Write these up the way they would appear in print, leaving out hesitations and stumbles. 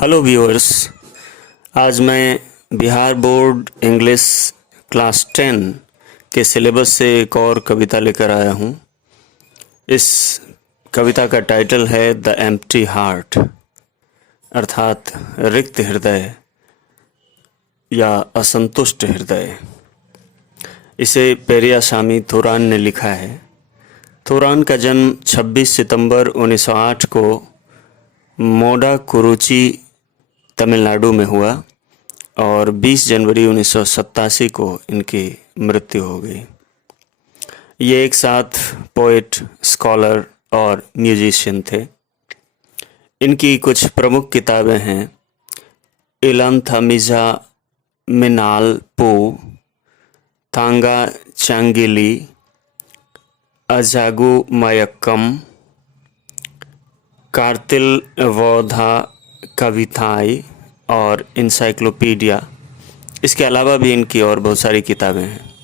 Hello viewers. आज मैं Bihar board English class 10 के सिलेबस से एक और कविता लेकर आया हूँ। इस कविता का टाइटल है द एम्प्टी हार्ट, अर्थात रिक्त हृदय या असंतुष्ट हृदय। इसे पेरियासामी थोरान ने लिखा है। थोरान का जन्म 26 सितंबर 1908 को मोडाकुरुची तमिलनाडु में हुआ और 20 जनवरी 1987 को इनकी मृत्यु हो गई। ये एक साथ पोएट, स्कॉलर और म्यूजिशियन थे। इनकी कुछ प्रमुख किताबें हैं इलांथामिजा मिनाल पू, थांगा चांगिली, अजागु मयक्कम, कार्तिल वोधा कविताई और इंसाइक्लोपीडिया। इसके अलावा भी इनकी और बहुत सारी किताबें हैं।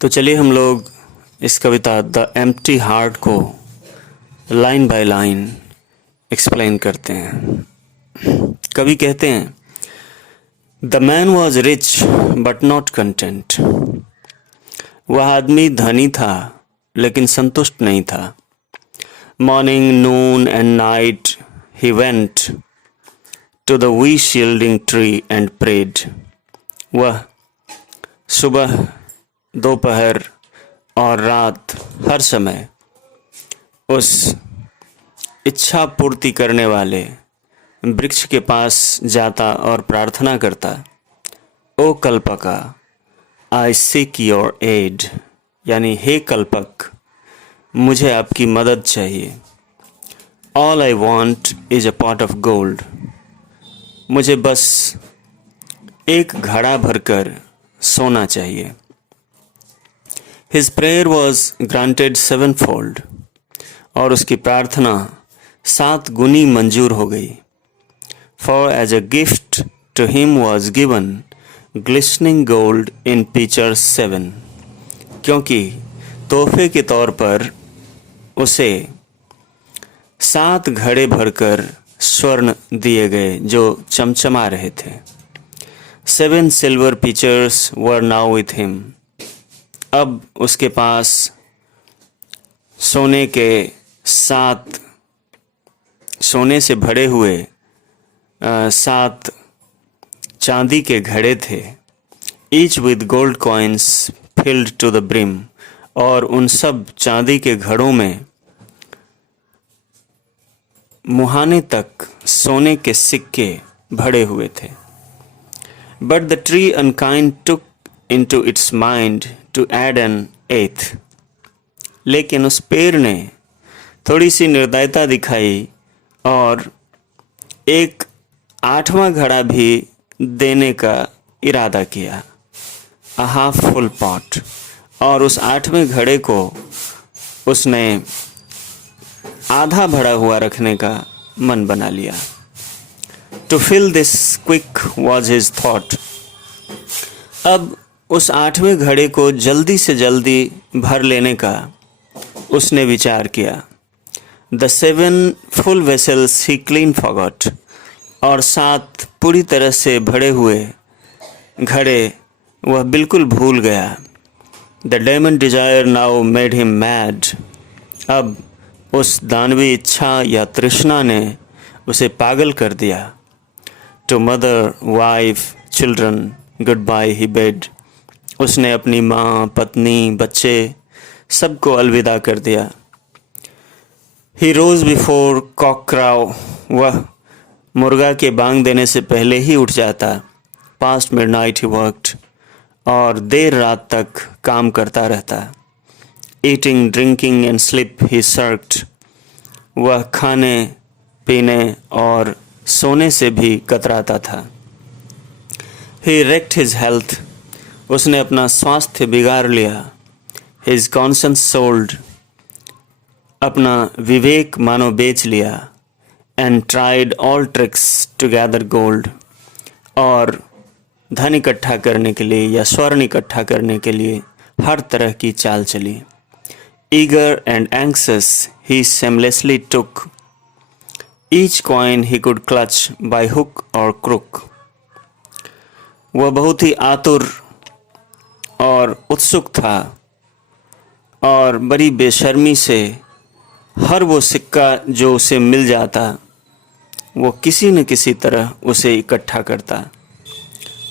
तो चलिए हम लोग इस कविता द एम्प्टी हार्ट को लाइन बाय लाइन एक्सप्लेन करते हैं। कवि कहते हैं, the man was rich but not content. वह आदमी धनी था लेकिन संतुष्ट नहीं था। Morning, noon and night he went to the wee-shielding tree and prayed. वह सुबह, दोपहर और रात हर समय उस इच्छा पूर्ति करने वाले वृक्ष के पास जाता और प्रार्थना करता। ओ कल्पका, आई सीक योर एड, यानी हे कल्पक, मुझे आपकी मदद चाहिए। All I want is a pot of gold. मुझे बस एक घड़ा भरकर सोना चाहिए। His prayer was granted 7-fold, और उसकी प्रार्थना 7 गुनी मंजूर हो गई। For as a gift to him was given glistening gold in pitcher 7, क्योंकि तोहफे के तौर पर उसे 7 घड़े भरकर स्वर्ण दिए गए जो चमचमा रहे थे। 7 silver pictures were now with him. अब उसके पास सोने के 7 सोने से भरे हुए 7 चांदी के घड़े थे। Each with gold coins filled to the brim, और उन सब चांदी के घड़ों में मुहाने तक सोने के सिक्के भरे हुए थे। But the tree unkind took into its mind to add an 8th। लेकिन उस पेड़ ने थोड़ी सी निर्दयता दिखाई और एक 8वां घड़ा भी देने का इरादा किया, अ हाफ फुल पॉट। और उस 8वें घड़े को उसने आधा भरा हुआ रखने का मन बना लिया। To fill this quick was his thought. अब उस 8वें घड़े को जल्दी से जल्दी भर लेने का उसने विचार किया। The 7 full vessels he clean forgot. और 7 पूरी तरह से भरे हुए घड़े वह बिल्कुल भूल गया। The demon desire now made him mad। अब उस दानवी इच्छा या तृष्णा ने उसे पागल कर दिया। To mother, wife, children, goodbye he bid। उसने अपनी माँ, पत्नी, बच्चे सबको अलविदा कर दिया। He rose before cock crow। वह मुर्गा के बांग देने से पहले ही उठ जाता। Past midnight he worked। और देर रात तक काम करता रहता। ईटिंग, ड्रिंकिंग एंड स्लिप ही सर्क्ड। वह खाने, पीने और सोने से भी कतराता था। ही wrecked his health। उसने अपना स्वास्थ्य बिगाड़ लिया। His conscience sold। अपना विवेक मानो बेच लिया। And tried all tricks to gather gold। और धन इकट्ठा करने के लिए या स्वर्ण इकट्ठा करने के लिए हर तरह की चाल चली। Eager and anxious he shamelessly took Each coin he could clutch by hook or crook. वह बहुत ही आतुर और उत्सुक था और बड़ी बेशर्मी से हर वो सिक्का जो उसे मिल जाता वो किसी न किसी तरह उसे इकट्ठा करता।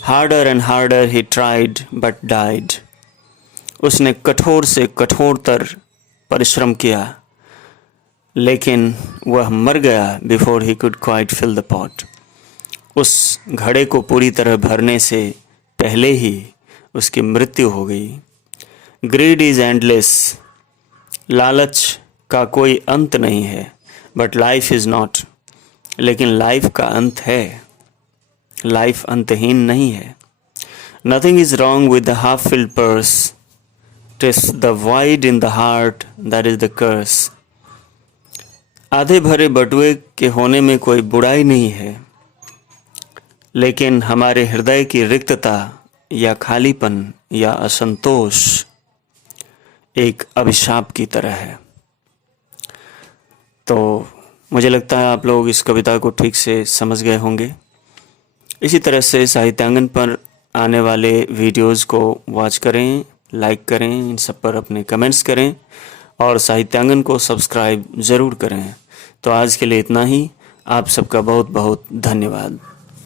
Harder and harder he tried but died. उसने कठोर से कठोरतर परिश्रम किया लेकिन वह मर गया before he could quite fill the pot. उस घड़े को पूरी तरह भरने से पहले ही उसकी मृत्यु हो गई। Grid is endless. लालच का कोई अंत नहीं है। But life is not. लेकिन लाइफ का अंत है। लाइफ अंतहीन नहीं है। Nothing is wrong with the half filled purse. TISS the wide in the heart that is the कर्स। आधे भरे बटुए के होने में कोई बुराई नहीं है, लेकिन हमारे हृदय की रिक्तता या खालीपन या असंतोष एक अभिशाप की तरह है। तो मुझे लगता है आप लोग इस कविता को ठीक से समझ गए होंगे। इसी तरह से साहित्यांगन पर आने वाले वीडियोस को वॉच करें, लाइक करें, इन सब पर अपने कमेंट्स करें और साहित्यांगन को सब्सक्राइब ज़रूर करें। तो आज के लिए इतना ही। आप सबका बहुत बहुत धन्यवाद।